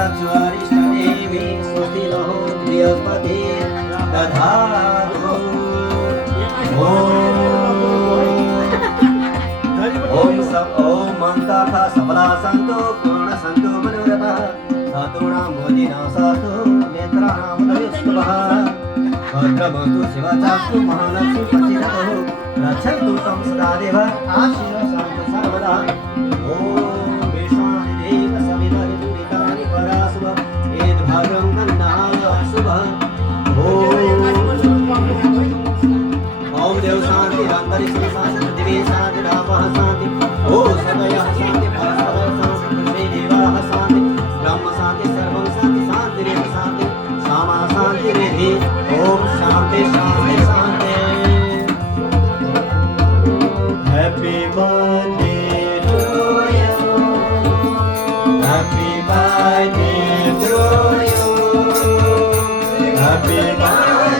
तत्स्वरिष्ठदेवी स्वस्ति नो बृहस्पति दधातु ओम मंता सबला संतो पूर्ण संतो मनोरथा सातुणा मोदिना सातु नेत्राणां दयुष्टुभः भद्रमस्तु शिवाचास्तु महालक्ष्मी पतिरतो रक्षन्तु तं सदा देव आशीर्वादं सर्वदा ओम विश्वादिदेव सवितरितुरितानि पराशुभ एद्भागं नन्नाः शुभ ओम देव शांति अंतरिक्ष शांति पृथ्वी शांति रामः शांति ओ सदयः शांति परस्परः शांति पृथ्वी देवाः शांति ब्रह्म शांति सर्वं शांति शांतिरेव शांति सामा शांतिरेधि ओम शांति शांति शांति happy birthday to you happy birthday to you happy birthday